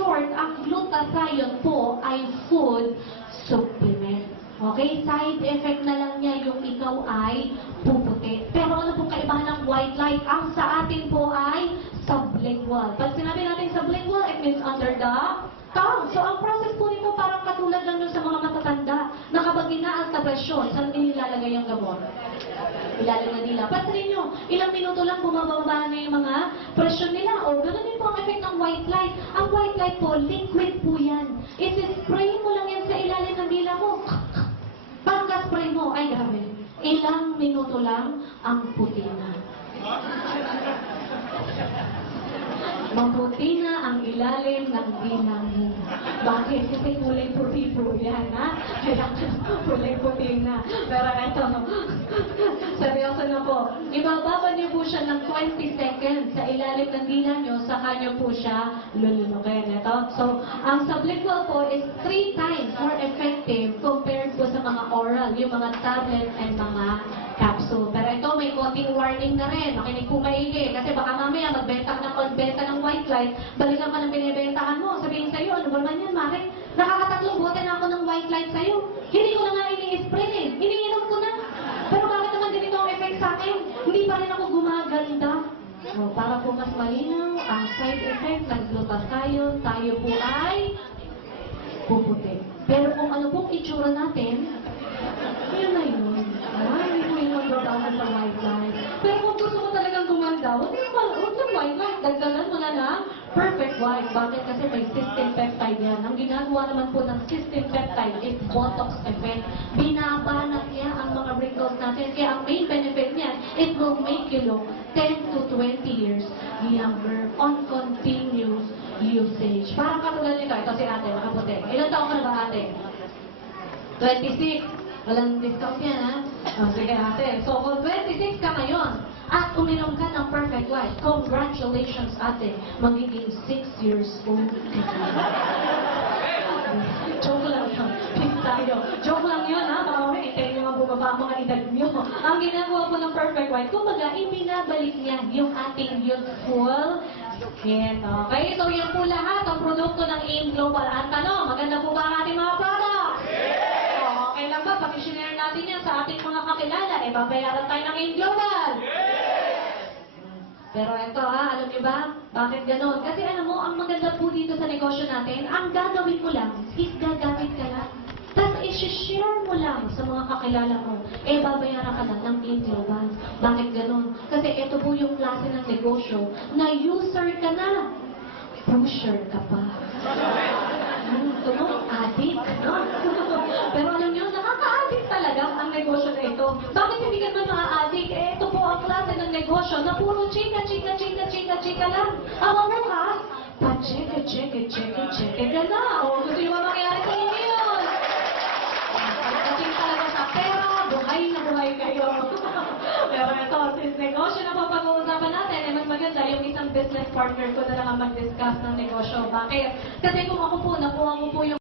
short, ang glutathione po ay food supplement. Okay? Side effect na lang niya yung ikaw ay puputi. Pero ano pong kaibahan ng white light? Ang sa atin po ay sublingual. Pag sinabi natin sublingual, it means under the tongue. So ang process po nito parang katulad lang dun sa mga matatanda na kapag inaas na presyon, saan din nilalagay ang gamot? Ilalagay nila. Pansinin nyo, ilang minuto lang bumababa na yung mga presyon nila. O ganoon din po ang effect ng white light. Ang white light po, liquid po yan. Isi-spray mo lang yan sa ilalim ng dila mo. Pagka-spray mo, ay grabe. Ilang minuto lang ang puti na. Maputi na ang ilalim ng dila mo. Bakit? Kasi kulay puti po yan, ha? Kaya kulay puti na. Pero ito, seryoso na po. Ibababa niyo po siya ng 20 seconds sa ilalim ng dila niyo, saka niyo po siya lulunukin. Ito. So, ang sublingual po is 3 times more effective compared po sa mga oral, yung mga tablet and mga capsule. Pero ito, may konting warning na rin. Makinig po maigi. Kasi baka mamaya magbenta ka ng pagbenta ng white light, balikan ka ng binibentahan mo. Sabihin sa'yo, ano ba man yan, Mare? Nakakatatlong bote na ako ng white light sa'yo. Hindi ko na nga ini-spray eh. Iniinom ko na. Pero bakit naman ganito ang effect sa akin? Hindi pa rin ako gumaganda. So, para po mas malinaw, ang side effect ng glutathione, tayo po ay puputi. Pero kung ano pong itsura natin, yun na yun. Hindi po yung magbabago sa white light. Pero kung gusto mo talagang gumanda, huwag yung white light. Dagdagan mo na ng perfect white. Bakit? Kasi may cysteine peptide yan. Ang ginagawa naman po ng cysteine peptide is Botox effect. Binabanat niya ang mga wrinkles natin. Kaya ang main benefit niya, it will make you look 10 to 20 years younger on continuous usage. Parang katulad nito. Ito si ate, makaputi. Ilan taon ka na ba ate? 26. Walang discount yan, ha? Sige, ate. So, kung 26 ka ngayon, at uminom ka ng perfect white, congratulations, ate. Magiging 6 years old ka. Joke lang yun. Peace tayo. Joke lang yun, ha? Baka may itayin nyo nga bumaba ang mga edad nyo. Ang ginagawa po ng perfect white, kumbaga, ibinabalik niya yung ating youthful skin. Okay? So, yan po lahat ang produkto ng AIM Global. Ang tanong, maganda po ba ang ating mga products? Okay lang ba? Pag-share natin yan sa ating mga kakilala, eh, babayaran tayo ng AIM Global. Pero ito ha, alam niyo ba? Bakit ganon? Kasi alam mo, ang maganda po dito sa negosyo natin, ang gagawin mo lang, is gagamit ka lang. Tapos i-share mo lang sa mga kakilala mo, eh babayaran ka lang ng AIM Global. Bakit ganon? Kasi ito po yung klase ng negosyo na user ka na, pusher ka pa. Ito mo, addict, no? Pero alam niyo, nakaka-addict talaga ang negosyo na ito. Bakit hindi ka na ma-addict? Eh, ito po ang klase ng negosyo na puro chika lang. Ang bukas, pa-cheke ka na. O, gusto niyo ba mangyari sa inyo yun? Pagdating talaga sa pera, buhay na buhay kayo. Pero ito, since negosyo na po pag-uusapan natin, eh, mas maganda yung isang business partner ko na lang ang mag-discuss ng negosyo. Bakit? Kasi kung ako po, nakuha ko po yung